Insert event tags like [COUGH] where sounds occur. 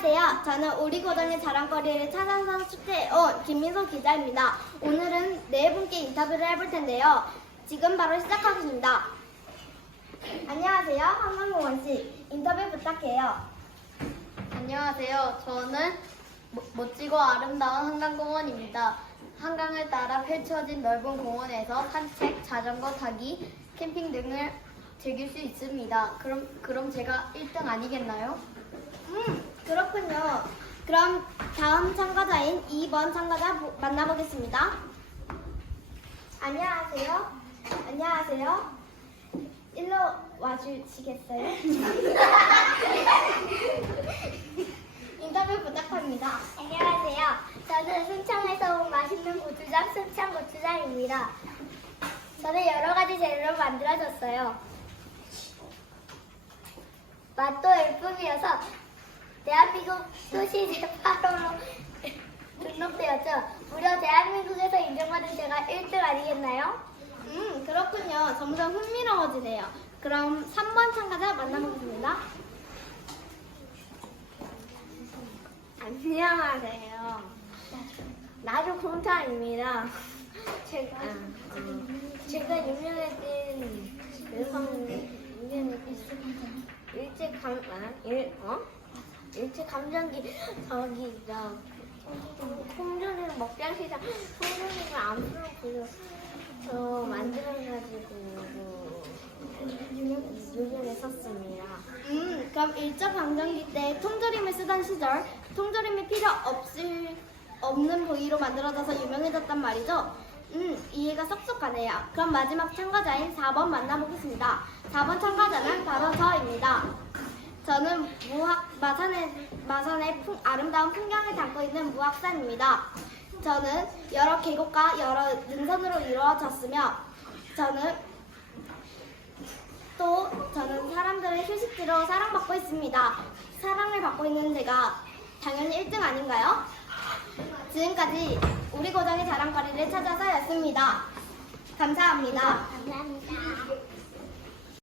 안녕하세요. 저는 우리 고등의 자랑거리를 찾아서 축제에 온 김민소 기자입니다. 오늘은 네 분께 인터뷰를 해볼 텐데요. 지금 바로 시작하겠습니다. 안녕하세요. 한강공원 씨. 인터뷰 부탁해요. 안녕하세요. 저는 모- 멋지고 아름다운 한강공원입니다. 한강을 따라 펼쳐진 넓은 공원에서 산책, 자전거 타기, 캠핑 등을 즐길 수 있습니다. 그럼 그럼 제가 1등 아니겠나요? 음, 그렇군요. 그럼 다음 참가자인 2번 참가자 보- 만나보겠습니다. 안녕하세요. 안녕하세요. 일로 와주시겠어요? [LAUGHS] 인터뷰 부탁합니다. 안녕하세요. 저는 순창에서 온 맛있는 고추장 순창 고추장입니다. 저는 여러 가지 재료로 만들어졌어요. 맛도 일품이어서 대한민국 수시 대파로로 등록되었죠. 무려 대한민국에서 인정받은 제가 1등 아니겠나요? 음, 그렇군요. 점점 흥미로워지네요. 그럼 3번 참가자 만나보겠습니다. 안녕하세요. 나도 공타입니다. 제가, 어, 제가 유명해진 여성 일제 감, 아, 일, 어? 일제 감정기, 저기, 저, 홍조림 먹장시장, 홍조림을 안으로 보여, 저 만들어가지고, 유명했었습니다. 음, 그럼 일제 강점기 때 통조림을 쓰던 시절, 통조림이 필요 없을, 없는 부위로 만들어져서 유명해졌단 말이죠. 음, 이해가 쏙쏙 가네요. 그럼 마지막 참가자인 4번 만나보겠습니다. 4번 참가자는 바로 저입니다. 저는 무학, 마산의, 마산의 풍- 아름다운 풍경을 담고 있는 무학산입니다. 저는 여러 계곡과 여러 능선으로 이루어졌으며, 저는 또 저는 사람들의 휴식지로 사랑받고 있습니다. 사랑을 받고 있는 제가 당연히 1등 아닌가요? 지금까지 우리 고등의 자랑거리를 찾아서였습니다. 감사합니다. 감사합니다.